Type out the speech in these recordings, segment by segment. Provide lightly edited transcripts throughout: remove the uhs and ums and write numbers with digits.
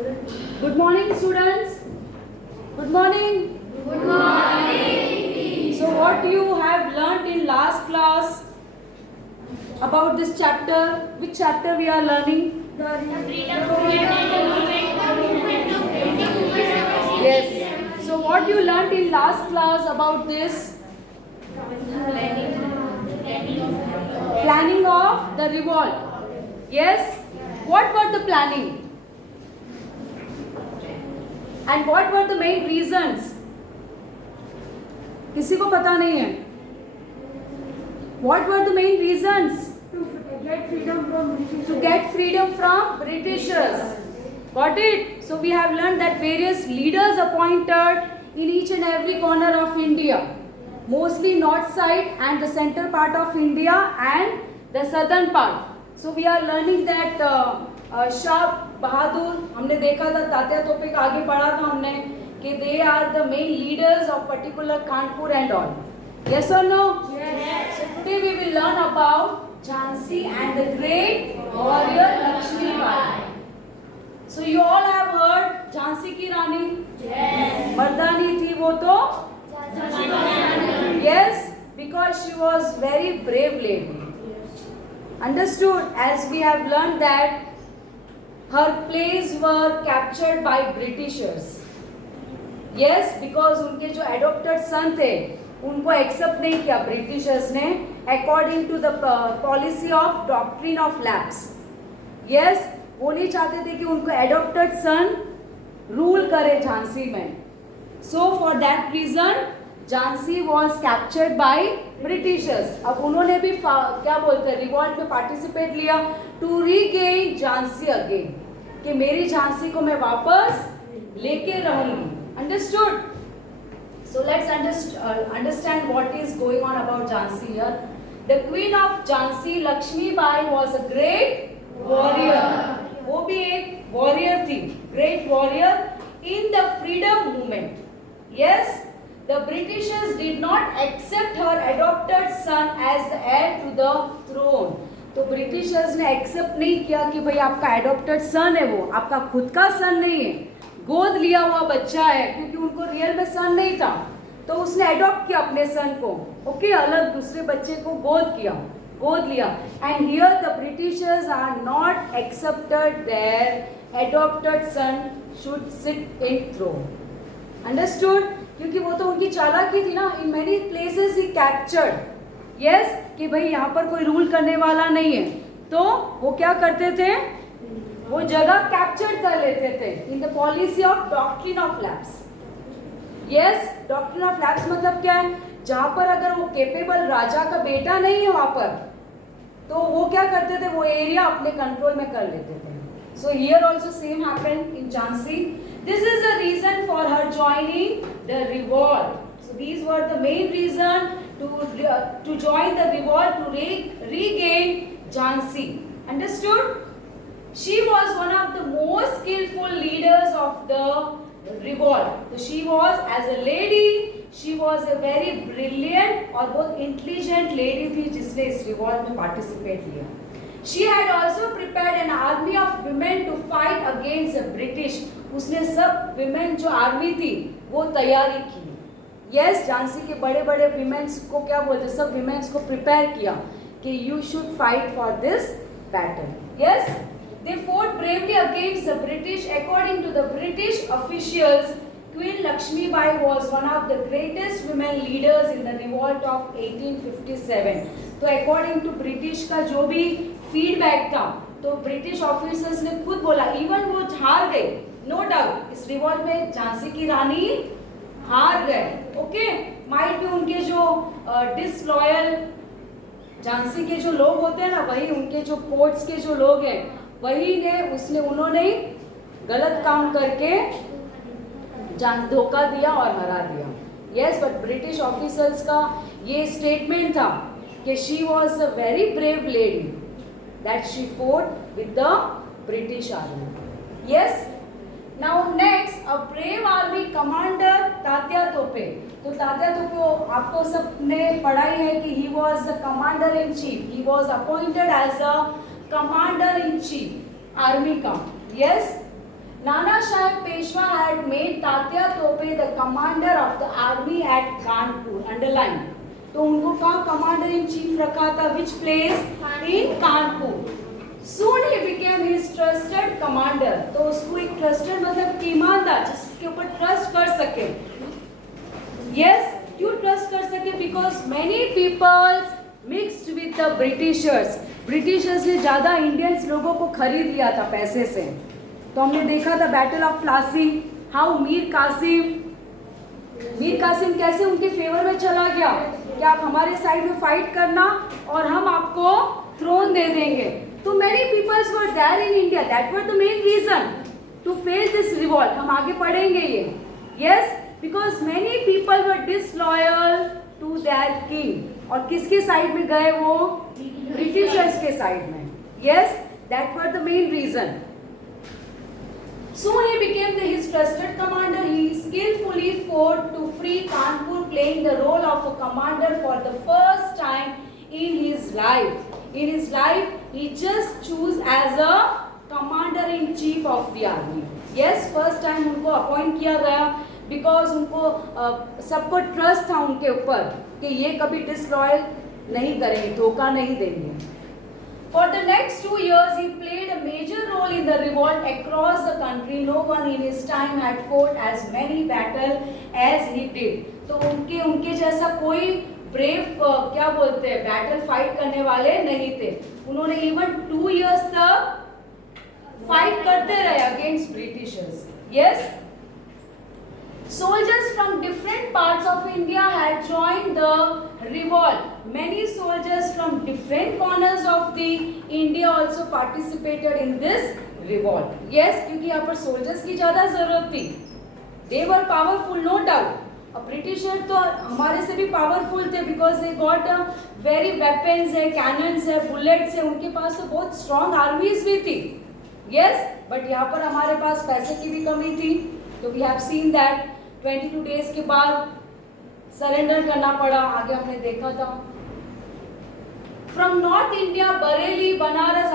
Good morning, students. Good morning. Good morning. So, what you have learnt in last class about this chapter? Which chapter we are learning? Yes. So, what you learnt in last class about this? Planning of the revolt. Yes. What were the planning? And what were the main reasons? किसी को पता नहीं है? What were the main reasons? To get freedom from Britishers. Got it? So we have learned that various leaders appointed in each and every corner of India, mostly north side and the center part of India and the southern part. So we are learning that Shah बहादुर, हमने देखा था तात्या तोपे का, आगे पढ़ा था हमने कि they are the main leaders of particular Kanpur and all. Yes or no? Yes. So today we will learn about Jhansi and the great warrior Lakshmi Bai. So you all have heard Jhansi की रानी? Yes. मर्दानी थी वो तो? Yes, because she was very brave lady. Understood? As we have learned that her plays were captured by Britishers. Yes, because उनके जो adopted son थे उनको accept नहीं किया ब्रिटिशर्स ने according to the policy of doctrine of lapse. Yes, वो नहीं चाहते थे कि उनको एडॉप्टेड सन रूल करे झांसी में. So for that reason Jhansi was captured by Britishers. अब उन्होंने भी क्या बोलते हैं रिवॉल्ट में पार्टिसिपेट लिया टू रीगेन झांसी अगेन, कि मेरी झांसी को मैं वापस लेके रहूंगी. Understood? So let's understand what is going on about Jhansi here. The Queen of Jhansi, Lakshmi Bai, was a great warrior. वो भी एक warrior थी, great warrior in the freedom movement. Yes, the Britishers did not accept her adopted son as the heir to the throne. तो Britishers ने accept नहीं किया कि भाई आपका एडॉप्टेड सन है, वो आपका खुद का सन नहीं है, गोद लिया हुआ बच्चा है, क्योंकि उनको रियल में सन नहीं था. तो उसने अडॉप्ट किया अपने सन को, ओके, अलग दूसरे बच्चे को गोद लिया. And here the Britishers are not accepted their adopted son should sit in throne. Understood? क्योंकि वो तो उनकी चालाकी थी ना. In many places he captured. Yes, कि भाई यहाँ पर कोई रूल करने वाला नहीं है, तो वो क्या करते थे, वो जगह कैप्चर कर लेते थे in the policy of doctrine of lapse. Yes, doctrine of lapse मतलब क्या है, जहां पर अगर वो केपेबल राजा का बेटा नहीं है वहां पर, तो वो क्या करते थे, वो एरिया अपने कंट्रोल में कर लेते थे. So here also same happened in Jhansi. This is the reason for her joining the revolt. So these were the main reason to join the revolt to regain Jhansi. Understood? She was one of the most skillful leaders of the revolt. So she was, as a lady, she was a very brilliant और बहुत intelligent lady थी जिसने इस revolt में participate लिया. She had also prepared an army of women to fight against the British. उसने सब women जो army थी वो तैयारी की. Yes, झांसी के बड़े बड़े women को क्या बोलते, सब women को prepare किया कि you should fight for this battle. Yes. They fought bravely against the British. According to the British officials, Queen Lakshmi Bai was one of the greatest women leaders in the revolt of 1857. तो according to British का जो भी feedback था, तो British officers ने खुद बोला, even वो हार गए, no doubt, इस revolt में झांसी की रानी हार गए. Okay, might be उनके जो disloyal झांसी के जो लोग होते हैं ना, वही उनके जो पोर्ट्स के जो लोग हैं, वही ने उन्होंने गलत काम करके धोखा दिया और हरा दिया. यस, बट ब्रिटिश ऑफिसर्स का ये स्टेटमेंट था कि she was a very brave lady that she fought with the British army. Yes, now next a brave army commander Tatya Tope. तो तात्या तोपे आपको सबने पढ़ाई है कि he was the commander in chief. He was appointed as a commander in chief army का. Yes, Nana Sahib Peshwa had made Tatya Tope the commander of the army at Kanpur. Underline. तो उनको कहाँ commander in chief रखा था? Which place? In Kanpur. Soon he became his trusted commander. तो उसको एक trusted मतलब ईमानदार, जिसके ऊपर trust कर सके. Yes, क्यों trust कर सके? Because many people mixed with the Britishers. Britishers ने ज़्यादा Indians लोगों को खरीद लिया था पैसे से. तो हमने देखा था battle of Plassey, how Mir Qasim कैसे उनके फेवर में चला गया कि आप हमारे साइड में फाइट करना और हम आपको थ्रोन दे देंगे. तो many peoples were there in India, that were the main reason to face this revolt. हम आगे पढ़ेंगे ये. Yes, because many people were disloyal to their king. और किसके साइड में गए वो? ब्रिटिशर्स के साइड में. Yes, that were the main reason. Soon he became his trusted commander. He skillfully fought to free Kanpur, playing the role of a commander for the first time in his life. In his life, he just chose as a commander-in-chief of the army. Yes, first time उनको appoint किया गया because उनको सबको trust था उनके ऊपर कि ये कभी disloyal नहीं करेंगे, धोखा नहीं देंगे. For the next 2 years, he played a major role in the revolt across the country. No one in his time had fought as many battles as he did. तो उनके जैसा कोई brave क्या बोलते हैं बैटल फाइट करने वाले नहीं थे. उन्होंने even 2 years तक फाइट करते रहे against Britishers. Yes. Soldiers from different parts of India had joined the revolt. Many soldiers from different corners of the India also participated in this revolt. Yes, क्योंकि यहाँ पर soldiers की ज़्यादा ज़रूरत थी. They were powerful, no doubt. अब Britisher तो हमारे से भी powerful थे because they got very weapons है, cannons है, bullets है. उनके पास तो बहुत strong armies भी थी. Yes, but यहाँ पर हमारे पास पैसे की भी कमी थी. तो we have seen that 22 days के बाद सरेंडर करना पड़ा. आगे हमने देखा था. From North India, Bareilly, Banaras,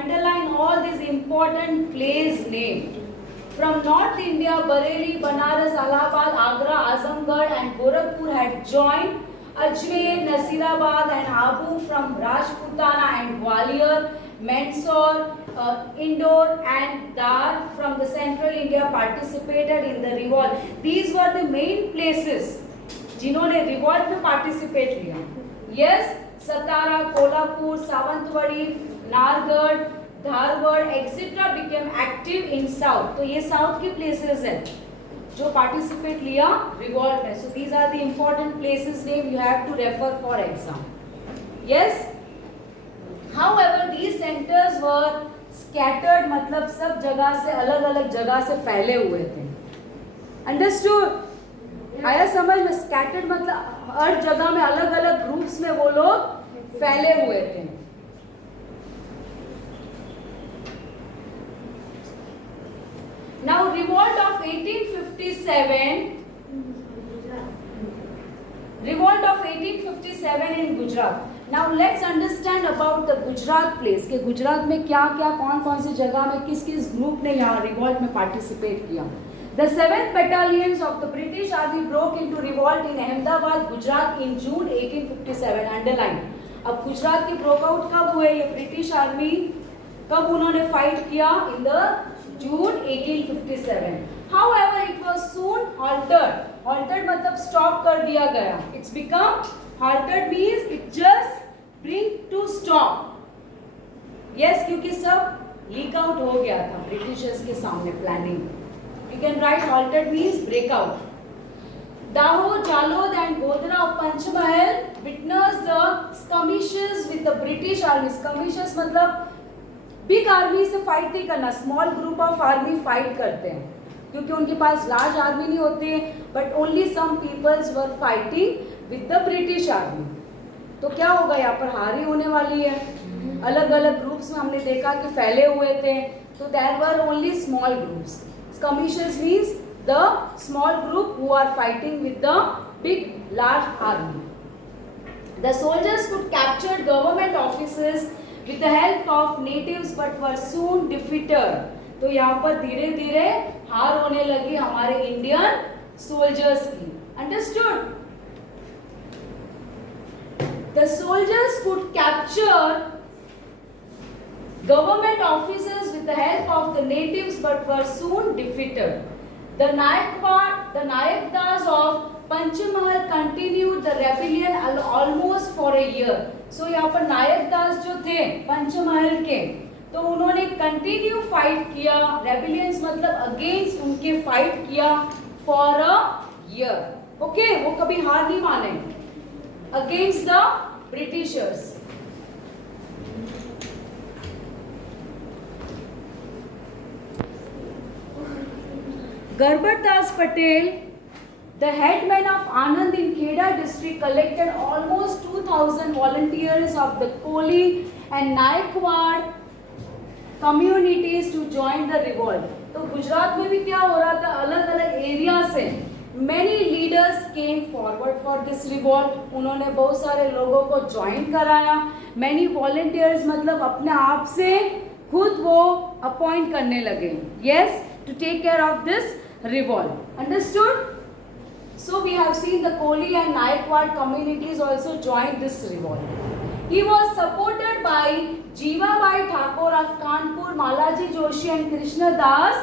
underline all these important place name. From North India, Bareilly, Banaras, Allahabad, Agra, Azamgarh and Gorakhpur had joined. Ajmer, Nasirabad and Abu from Rajputana and Gwalior, Mandsaur, Indore and Dar from the central India participated in the revolt. These were the main places जिन्होंने revolt में participate लिया. Yes, Satara, Kolhapur, Savantwadi, Nargad, Dharwad, etc. became active in south. तो ये south के places हैं जो participate लिया revolt में. So these are the important places name you have to refer for exam. Yes. However, these centers were scattered, मतलब सब जगह से अलग-अलग जगह से फैले हुए थे. Understood? आया समझ में? Scattered मतलब हर जगह में अलग-अलग ग्रुप्स में वो लोग फैले हुए थे. Now, revolt of 1857. Revolt of 1857 in Gujarat. Now let's understand about the Gujarat place. कि गुजरात में क्या क्या कौन सी जगह में किस किस ग्रुप ने यहाँ रिवॉल्ट में पार्टिसिपेट किया. The 7th battalions of the British Army broke into revolt in Ahmedabad, Gujarat in June 1857. Underline. अब गुजरात की ब्रोकआउट कब हुए? ये ब्रिटिश आर्मी कब उन्होंने फाइट किया? In the June 1857. However, it was soon halted. Halted मतलब stop कर दिया गया. It's become halted means it just bring to stop. Yes, क्योंकि सब लीक आउट हो गया था ब्रिटिशर्स के सामने planning. You can write halted means breakout. Dahod, Jalod and Godhra of Panchmahal witnessed the skirmishes with the British army. Skirmishes मतलब big army से fight नहीं करना, small group of army fight करते हैं क्योंकि उनके पास लार्ज आर्मी नहीं होती है. But only some peoples were fighting with the British army. तो क्या होगा? यहाँ पर हार ही होने वाली है. अलग अलग ग्रुप्स में हमने देखा कि फैले हुए थे. तो there were only small groups. Skirmishes means the small group who are fighting with the big large army. The soldiers could capture government offices with the help of natives but were soon defeated. तो यहाँ पर धीरे धीरे हार होने लगी हमारे Indian soldiers की. Understood? The soldiers could capture government officers with the help of the natives but were soon defeated. The Nayak Das of Panchmahal continued the rebellion almost for a year. So यहाँ पर नायक दास जो थे पंचमहल के, तो उन्होंने continue fight किया. Rebellions मतलब against उनके फाइट किया फॉर अ ईयर. ओके, वो कभी हार नहीं माने against the Britishers. Garbat Das Patel, the headman of Anand in Kheda district, collected almost 2,000 volunteers of the Koli and Naikwad communities to join the revolt. तो गुजरात में भी क्या हो रहा था, अलग अलग एरिया से many leaders came forward for this revolt. उन्होंने बहुत सारे लोगों को ज्वाइन कराया. many volunteers मतलब अपने आप से खुद वो अपॉइंट करने लगे. yes, to take care of this revolt. Understood? So we have seen the Koli and Naikwad communities also joined this revolt. He was supported by Jivabai Thakur of Kanpur, Malaji Joshi and Krishna Das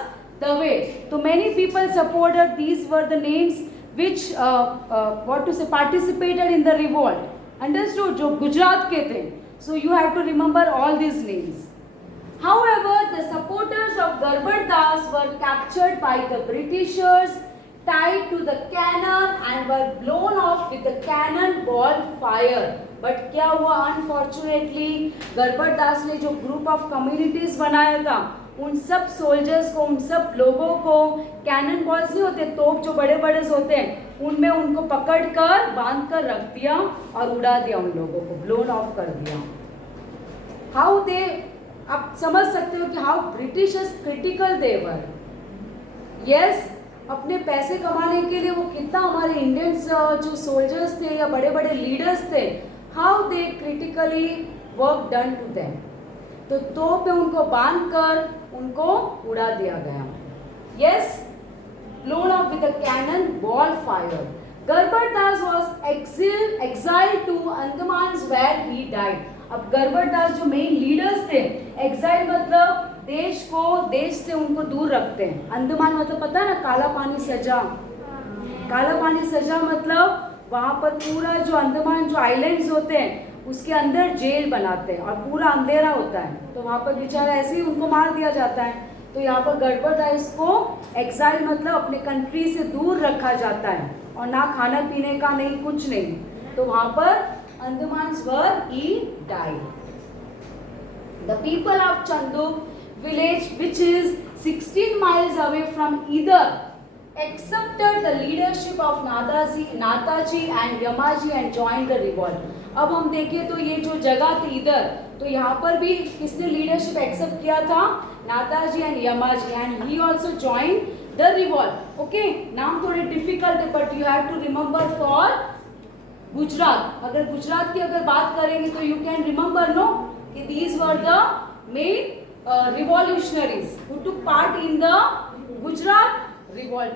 Dave. So many people supported. These were the names which participated in the revolt. Understood? जो गुजरात के थे. So you have to remember all these names. However, the supporters of Garbat Das were captured by the Britishers, tied to the cannon and were blown off with the cannonball fire. But क्या हुआ, unfortunately गर्बट दास ने जो group of communities बनाया था, उन सब soldiers को, उन सब लोगों को कैनन बॉल्स नहीं होते, तोप जो बड़े बड़े होते हैं, उनमें उनको पकड़कर बांध कर रख दिया और उड़ा दिया. उन लोगों को ब्लोन ऑफ कर दिया. हाउ दे, आप समझ सकते हो कि how Britishers critical they were. Yes, अपने पैसे कमाने के लिए वो कितना हमारे इंडियंस जो सोल्जर्स थे या बड़े बड़े लीडर्स थे, how they critically work done to them. तो तोप पे उनको बांध कर उनको उड़ा दिया गया. Yes, blown off with a cannonball fire. Garbat Das was exiled to Andamans where he died. अब गर्बट दास जो मेन लीडर्स थे, एक्साइल मतलब देश को, देश से उनको दूर रखते हैं. अंडमान मतलब पता है ना, काला पानी सजा. काला पानी सजा मतलब वहाँ पर पूरा जो अंडमान जो आइलैंड्स होते हैं उसके अंदर जेल बनाते हैं और पूरा अंधेरा होता है, तो वहाँ पर बेचारा ऐसे ही उनको मार दिया जाता है. तो यहाँ पर गर्बट दास को एक्साइल मतलब अपने कंट्री से दूर रखा जाता है और ना खाना पीने का, नहीं कुछ नहीं. तो वहाँ पर Andamans were he died. The people of Chanduk village, which is 16 miles away from either, accepted the leadership of Nataji and Yamaji and joined the revolt. अब हम देखें तो ये जो जगह थी इधर, तो यहाँ पर भी किसने लीडरशिप एक्सेप्ट किया था, Nathaji and Yamaji, and he also join the revolt. Okay, नाम थोड़े डिफिकल्ट है but you have to remember for Gujarat. अगर गुजरात की अगर बात करेंगे तो यू कैन रिमेंबर नो कि these were the main revolutionaries who took part in the Gujarat revolt.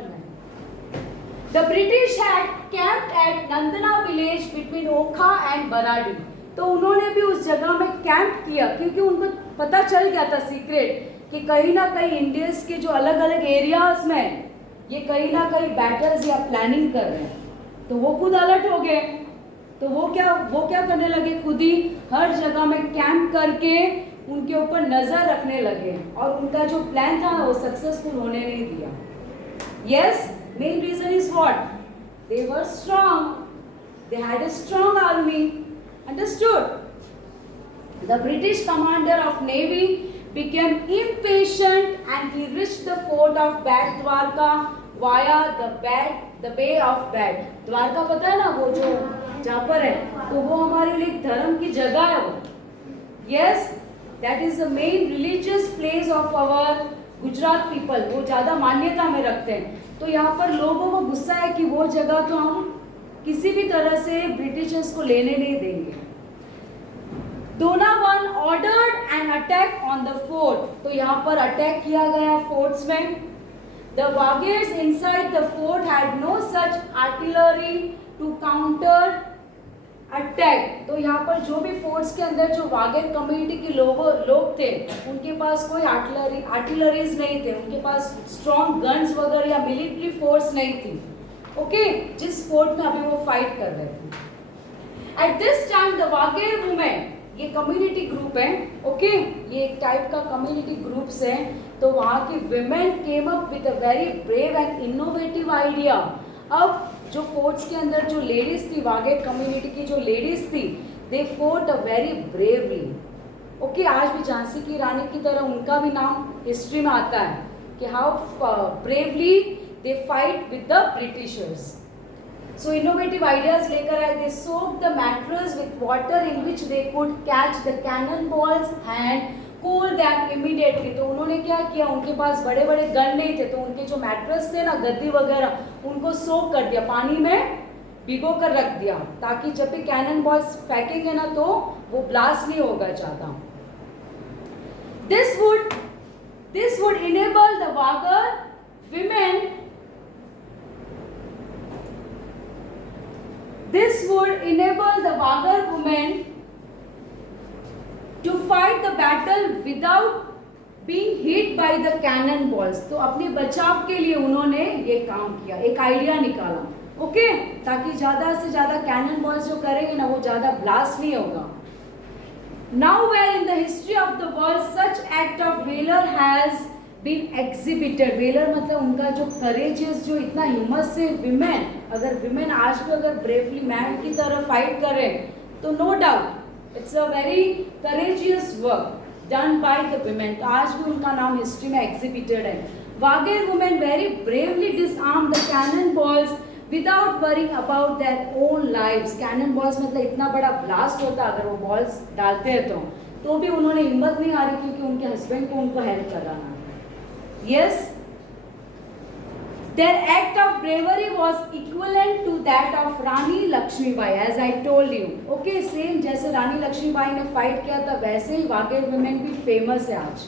The British had camped at Nandana village between Okha and Baradi. तो उन्होंने भी उस जगह में कैंप किया क्योंकि उनको पता चल गया था सीक्रेट कि कहीं ना कहीं इंडियंस के जो अलग अलग एरियाज में ये कहीं ना कहीं बैटल्स या प्लानिंग कर रहे हैं. तो वो खुद अलर्ट हो गए. तो वो क्या करने लगे, खुद ही हर जगह में कैंप करके उनके ऊपर नजर रखने लगे और उनका जो प्लान था वो सक्सेसफुल होने नहीं दिया. Yes, main reason is what? They were strong. They had a strong army. Understood? The British commander of navy became impatient and he reached the fort of Bat Dwarka via the Bay of Bat. Dwarka पता है ना, वो जो जहाँ पर है, तो वो हमारे लिए धर्म की जगह है वो. Yes, that is the main religious place of our Gujarat people. वो ज़्यादा मान्यता में रखते हैं. तो यहाँ पर लोगों को गुस्सा है कि वो जगह तो हम किसी भी तरह से ब्रिटिशर्स को लेने नहीं देंगे. Donovan ordered an attack on the fort. तो यहाँ पर अटैक किया गया फोर्ट्स में. The Wagers inside the fort had no such artillery to counter attack. तो यहाँ पर जो भी फोर्ट्स के अंदर जो वागेर कम्युनिटी के लोग थे, उनके पास कोई आर्टिलरीज नहीं थे, उनके पास स्ट्रॉन्ग गन्स वगैरह या मिलिट्री फोर्स नहीं थी. ओके, जिस फोर्ट में अभी वो फाइट कर रहे थे. At this time the Wagir women, ये कम्युनिटी ग्रुप है. ओके, ये एक टाइप का कम्युनिटी ग्रुप्स है. तो वहाँ की women came up with a very brave and innovative idea. अब जो फोर्ट्स के अंदर जो लेडीज थी, वागेर कम्युनिटी की जो लेडीज थी, they fought a very bravely. Okay, आज भी झांसी की रानी की तरह उनका भी नाम हिस्ट्री में आता है कि how bravely they fight with the Britishers. So innovative ideas लेकर आए. They soaked the mattress with water in which they could catch the cannonballs and cool them immediately. तो उन्होंने क्या किया, उनके पास बड़े बड़े गन नहीं थे, तो उनके जो मैट्रेस थे ना, गद्दी वगैरह, उनको सोक कर दिया, पानी में भिगो कर रख दिया, ताकि जब भी कैनन बॉल्स फेंकेंगे ना तो वो ब्लास्ट नहीं होगा ज़्यादा. This would enable the Wagar women. This would enable the Wagar women to fight the battle without being hit by the cannonballs. तो अपने बचाव के लिए उन्होंने ये काम किया, एक आइडिया निकाला. ओके, ताकि ज़्यादा से ज़्यादा कैनन बॉल्स जो करेंगे ना वो ज़्यादा ब्लास्ट नहीं होगा. Now where in the history of the world such act of valor has been exhibited. Valour मतलब उनका जो करेजियस, जो इतना हिम्मत से विमेन, अगर विमेन आज भी अगर ब्रेवली मैन की तरह फाइट करें तो no doubt it's a very courageous work done by the women. तो आज भी उनका नाम हिस्ट्री में एग्जिबिटेड है. Vagher women very bravely disarm the cannon balls without worrying about their own lives. Cannon balls मतलब इतना बड़ा ब्लास्ट होता अगर वो बॉल्स डालते हैं तो भी उन्होंने हिम्मत नहीं हारी, क्योंकि उनके हस्बैंड को उनको हेल्प कराना. Yes, their act of bravery was equivalent to that of Rani Lakshmibai, as I told you. Okay, same जैसे रानी लक्ष्मीबाई ने फाइट किया था वैसे ही वागेर women भी फेमस है आज.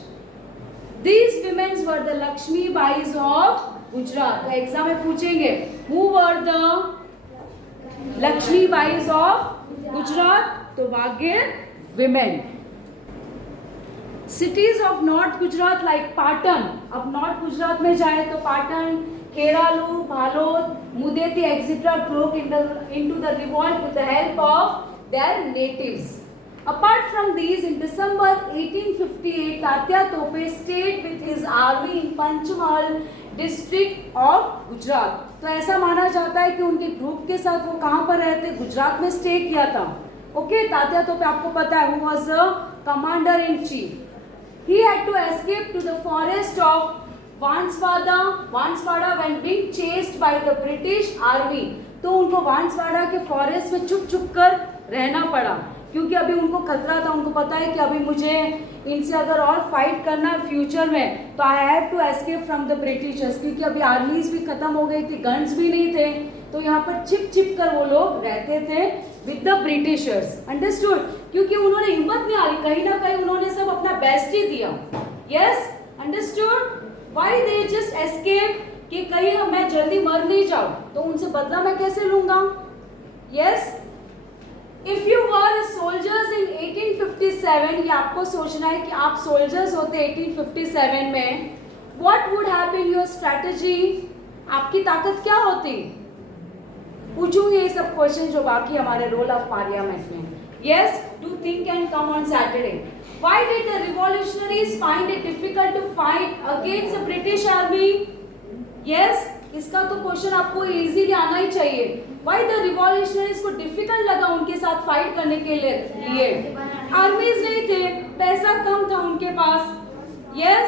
These women were the Lakshmibais of Gujarat. तो एग्जाम में पूछेंगे who were the Lakshmibais of Gujarat? तो वागेर women. Cities of North Gujarat like Patan. अब नॉर्थ गुजरात में जाए तो Patan, Kheralu, Bhalod, मुदेती etc. broke into the revolt with the help of their natives. Apart from these, in December 1858, Tatya Tope stayed with his army in Panchmahal district of Gujarat. तो ऐसा माना जाता है कि उनके ग्रुप के साथ वो कहाँ पर रहते, गुजरात में स्टे किया था. ओके, तात्या तोपे आपको पता है, who was the commander in chief. He had to escape to the forest of Banswada when being chased by the British army. तो उनको बांसवाड़ा के फॉरेस्ट में छुप कर रहना पड़ा, क्योंकि अभी उनको खतरा था. उनको पता है कि अभी मुझे इनसे अगर और फाइट करना है फ्यूचर में तो I have to escape from the Britishers, क्योंकि अभी आर्मीज भी खत्म हो गई थी, गन्स भी नहीं थे. तो यहाँ पर छिप कर वो लोग रहते थे विद द ब्रिटिशर्स. अंडरस्टूड? क्योंकि उन्होंने हिम्मत नहीं हारी, कहीं ना कहीं उन्होंने सब अपना बेस्ट ही दिया. Yes, understood? Why they just escape, कि कहीं मैं जल्दी मर नहीं जाऊं तो उनसे बदला मैं कैसे लूंगा. Yes, if you were soldiers in 1857, ये आपको सोचना है कि आप सोल्जर्स होते 1857 में, what would have been your strategy, आपकी ताकत क्या होती. पूछूंगी ये सब क्वेश्चन जो बाकी हमारे रोल ऑफ पार्लियामेंट में. Yes, do think and come on Saturday. Why did the revolutionaries find it difficult to fight against the British army? Yes, इसका तो क्वेश्चन आपको इजीली आना ही चाहिए. Why the revolutionaries को डिफिकल्ट लगा उनके साथ फाइट करने के लिए? आर्मीज नहीं थे, पैसा कम था उनके पास. Yes,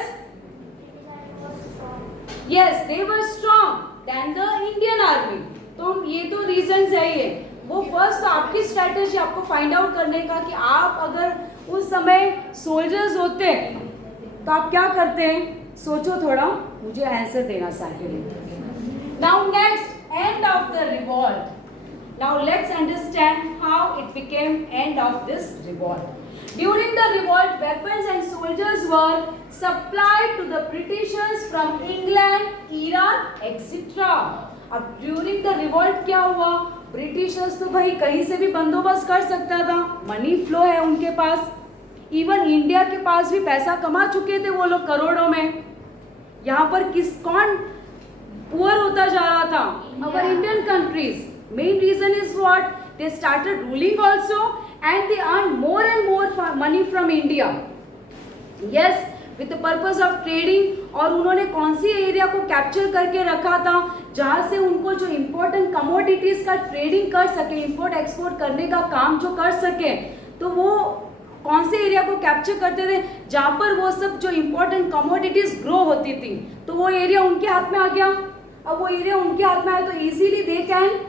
yes, they were strong than the Indian army. तो ये तो रीजंस है. ये वो फर्स्ट आपकी स्ट्रेटेजी आपको फाइंड आउट करने का कि आप अगर उस समय सोल्जर्स होते तो आप क्या करते हैं. सोचो थोड़ा, मुझे आंसर देना Saturday. Now next, end of the revolt. Now let's understand how it became end of this revolt. During the revolt, weapons and soldiers were supplied to the Britishers from England, Iran, etc. अब during the revolt क्या हुआ? Britishers तो भाई कहीं से भी बंदोबस्त कर सकता था, मनी फ्लो है उनके पास, इवन इंडिया के पास भी पैसा कमा चुके थे वो लोग करोड़ों में. यहाँ पर कौन पुअर होता जा रहा था? Our Indian countries. Main reason is what? They started ruling also and they earn more and more money from India. Yes, with the purpose of trading. और उन्होंने कौन सी एरिया को कैप्चर करके रखा था जहाँ से उनको जो इम्पोर्टेंट कमोडिटीज का ट्रेडिंग कर सके, इम्पोर्ट एक्सपोर्ट करने का काम जो कर सके, तो वो कौन से एरिया को कैप्चर करते थे जहाँ पर वो सब जो इम्पोर्टेंट कमोडिटीज ग्रो होती थी. तो वो एरिया उनके हाथ में आ गया. अब वो एरिया उनके हाथ में आया तो इजीली दे कैन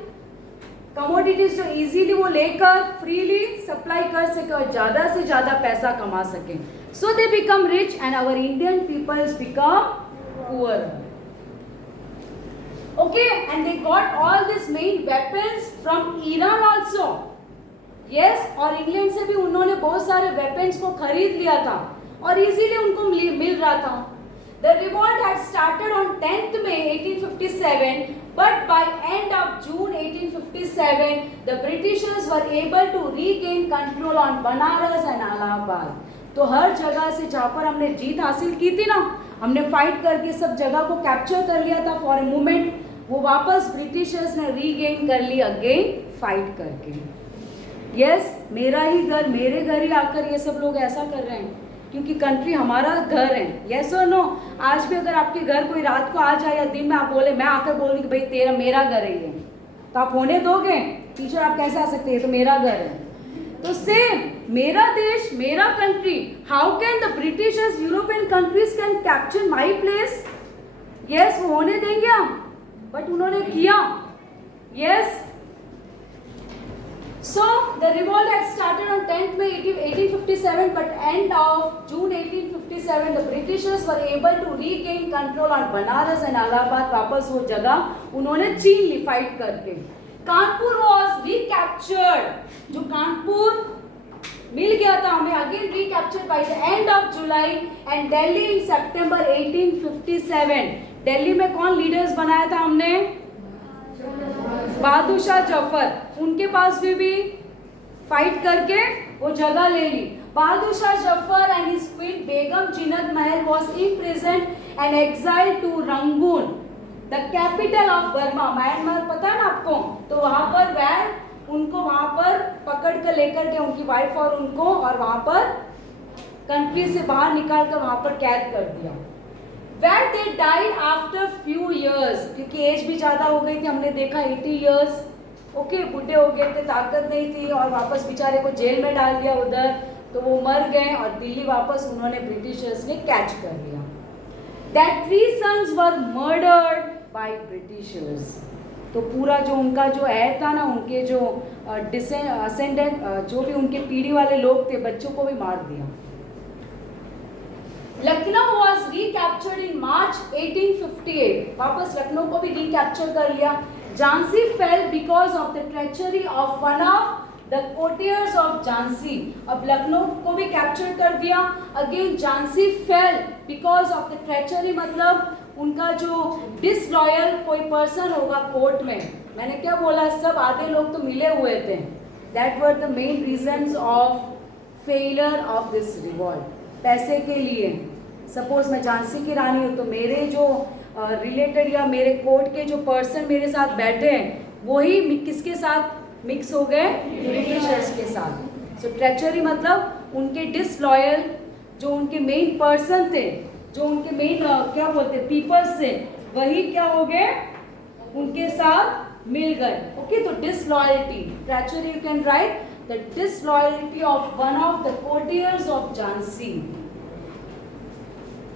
कमोडिटीज जो इजीली वो लेकर फ्रीली सप्लाई कर सके और ज्यादा से ज्यादा पैसा कमा सके. So they become rich and our Indian peoples become poor. Okay, and they got all this main weapons from Iran also. Yes, और इंग्लैंड से भी उन्होंने बहुत सारे वेपन्स को खरीद लिया था और इजीली उनको मिल रहा था. The revolt had started on 10th May 1857, but by end of June 1857, the Britishers were able to regain control on Banaras and Allahabad. तो हर जगह से जहाँ पर हमने जीत हासिल की थी ना, हमने फाइट करके सब जगह को कैप्चर कर लिया था फॉर ए मोमेंट, वो वापस ब्रिटिशर्स ने रीगेन कर ली अगेन फाइट करके. यस, मेरा ही घर, मेरे घर ही आकर ये सब लोग ऐसा कर रहे हैं क्योंकि कंट्री हमारा घर है. यस और नो? आज भी अगर आपके घर कोई रात को आ जाए या दिन में आप बोले, मैं आकर बोल रही कि भाई तेरा मेरा घर है ये, तो आप होने दोगे? टीचर आप कैसे आ सकते हैं, तो मेरा घर है. तो सेम मेरा देश, मेरा country. How can the Britishers, European countries can capture my place? Yes, वो होने देंगे हम, बट उन्होंने किया. Yes. So the revolt had started on 10th May 1857, but end of June 1857, the Britishers were able to regain control on Banaras and Allahabad. वापस वो जगह उन्होंने छीन ली फाइट करके. Kanpur was recaptured. जो कानपुर मिल गया था हमें, again recaptured by the end of July, and Delhi in September 1857. Delhi में कौन लीडर्स बनाया था हमने? बहादुर शाह जफर. उनके पास भी फाइट करके वो जगह ले ली. Bahadur Shah Zafar and his queen Begum Zinat Mahal was imprisoned and exiled to Rangoon, the capital of Burma. Myanmar पता है ना आपको? तो वहां पर उनको वहां पर पकड़ कर लेकर गए, उनकी वाइफ और उनको, और वहां पर कंट्री से बाहर निकाल कर वहां पर कैद कर दिया. Where they died after few years, क्योंकि एज भी ज़्यादा हो गई थी, हमने देखा 80 years. ओके, बुढ़े हो गए थे, ताकत नहीं थी, और वापस बेचारे को जेल में डाल दिया उधर, तो वो मर गए और दिल्ली वापस उन्होंने ब्रिटिशर्स ने कैच कर लिया. That 3 sons were murdered by Britishers. तो पूरा जो उनका जो ऐड था ना, उनके जो असेंडेंट जो भी उनके पीढ़ी वाले लोग थे, बच्चों को भी मार दिया. Lucknow was recaptured in March 1858. वापस लखनऊ को भी रिकैप्चर कर लिया. Jhansi fell because of the treachery of one of the courtiers of Jhansi. अब लखनऊ को भी कैप्चर कर दिया. Again Jhansi fell because of the treachery, मतलब उनका जो डिसलॉयल कोई पर्सन होगा कोर्ट में. मैंने क्या बोला, सब आधे लोग तो मिले हुए थे. That were the main reasons of failure of this revolt. पैसे के लिए. सपोज मैं झांसी की रानी हूँ, तो मेरे जो रिलेटेड या मेरे कोर्ट के जो पर्सन मेरे साथ बैठे हैं, वही किसके साथ मिक्स हो गए? ब्रिटिशर्स के साथ. सो ट्रेचरी मतलब उनके डिसलॉयल जो उनके मेन पर्सन थे, जो उनके मेन क्या बोलते पीपल्स थे, वही क्या हो गए? उनके साथ मिल गए. ओके, तो disloyalty, treachery you can write the disloyalty of one of the courtiers of Jhansi.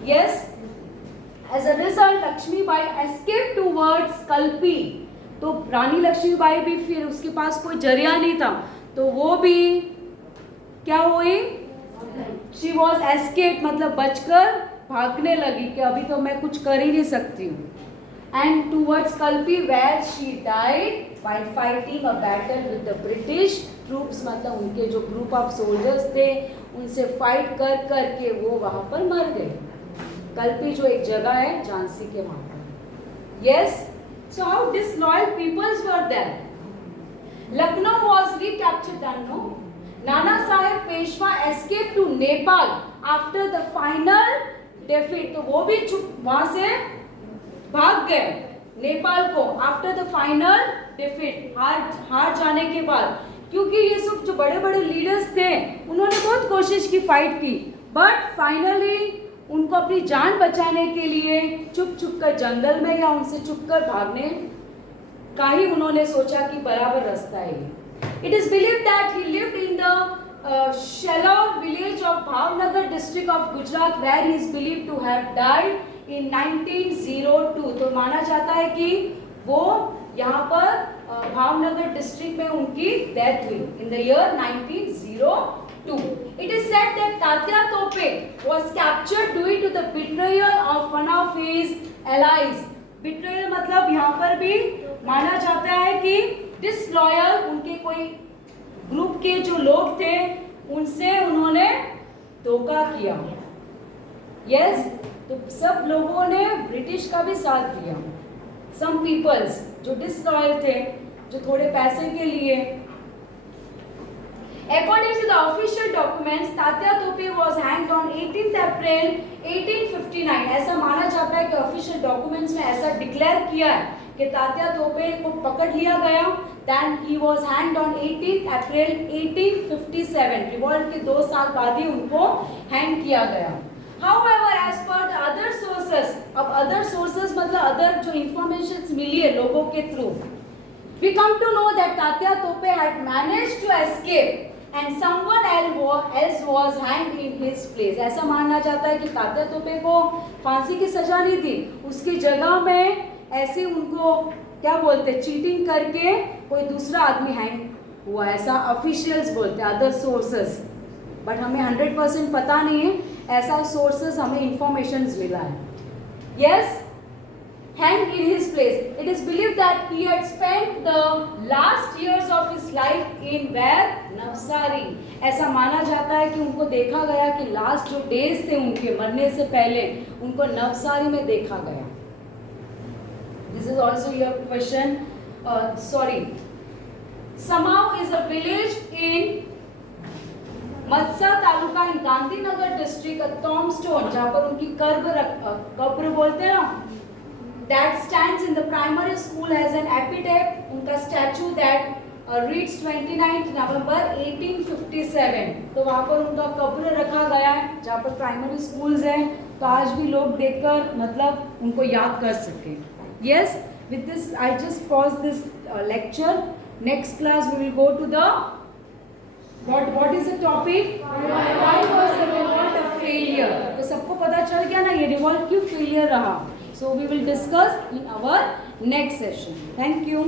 Yes, as a result, Lakshmi Bai escaped towards Kalpi. तो रानी लक्ष्मीबाई भी फिर उसके पास कोई जरिया नहीं था, तो वो भी क्या हुई? She was escaped, मतलब बचकर भागने लगी कि अभी तो मैं कुछ कर ही नहीं सकती हूँ. And towards Kalpi, where she died by fighting a battle with the British troops. मतलब उनके जो ग्रुप ऑफ सोल्जर्स थे उनसे फाइट कर करके वो वहां पर मर गए। कल्पी जो एक जगह है झांसी के वहां पर। Yes, so how disloyal peoples were there. Lucknow was recaptured and no Nana Sahib Peshwa escape to Nepal after the final defeat. तो वो भी वहां से भाग गए नेपाल को आफ्टर द फाइनल डिफीट, हार जाने के बाद। क्योंकि ये सब जो बड़े बड़े लीडर्स थे उन्होंने बहुत कोशिश की, फाइट की, बट फाइनली उनको अपनी जान बचाने के लिए चुप चुप कर जंगल में या उनसे छुप कर भागने का ही उन्होंने सोचा कि बराबर रास्ता है। It is believe that he lived in the Shelaur village of Bhavnagar district of Gujarat where he is believe to have died in 1902। तो माना जाता है कि वो यहाँ पर भावनगर डिस्ट्रिक्ट में उनकी डेथ हुई in the year 1902। It is said that Tatya Tope was captured due to the betrayal of one of his allies. Betrayal मतलब यहाँ पर भी माना जाता है कि disloyal, उनके कोई ग्रुप के जो लोग थे उनसे उन्होंने धोखा किया। Yes, तो सब लोगों ने ब्रिटिश का भी साथ दिया। Some peoples जो disloyal थे, जो थोड़े पैसे के लिए। According to the official documents, Tatya Tope was hanged on 18th April 1859। ऐसा माना जाता है कि ऑफिशियल डॉक्यूमेंट्स में ऐसा डिक्लेयर किया है कि तात्या तोपे को पकड़ लिया गया। Then he was hanged on 18th April 1857। Revolt के 2 साल बाद ही उनको हैंग किया गया। However, as per the other sources, अब other sources मतलब other जो informations मिली है लोगों के through, we come to know that Tatya Tope had managed to escape and someone else was hanged in his place। ऐसा माना जाता है कि तात्या तोपे को फांसी की सजा नहीं थी, उसकी जगह में ऐसे उनको क्या बोलते चीटिंग करके कोई दूसरा आदमी हैंग हुआ, ऐसा ऑफिशियल्स बोलते हैं, अदर सोर्सेस। बट हमें 100% पता नहीं है, ऐसा सोर्सेस हमें इंफॉर्मेशन मिला है। Yes, hanged in his place. It is believed that he had spent the last years of his life in where Navsari. ऐसा माना जाता है कि उनको देखा गया कि लास्ट जो डेज थे उनके मरने से पहले उनको नवसारी में देखा गया। This is also your question. Sorry. Samau is a village in Mansa taluka in Gandhinagar district, tombstone, जहाँ पर उनकी कब्र बोलते हैं ना, that stands in the primary school has an epitaph, उनका statue that reads 29th November 1857। तो वहाँ पर उनका कब्र रखा गया है जहाँ पर प्राइमरी स्कूल्स हैं, तो आज भी लोग देखकर मतलब उनको याद कर सके। Yes, with this I just pause this lecture. Next class we will go to the what is the topic? Why was the revolt a failure? तो सबको पता चल गया ना ये रिवॉल्ट क्यों फेलियर रहा। So we will discuss in our next session. Thank you.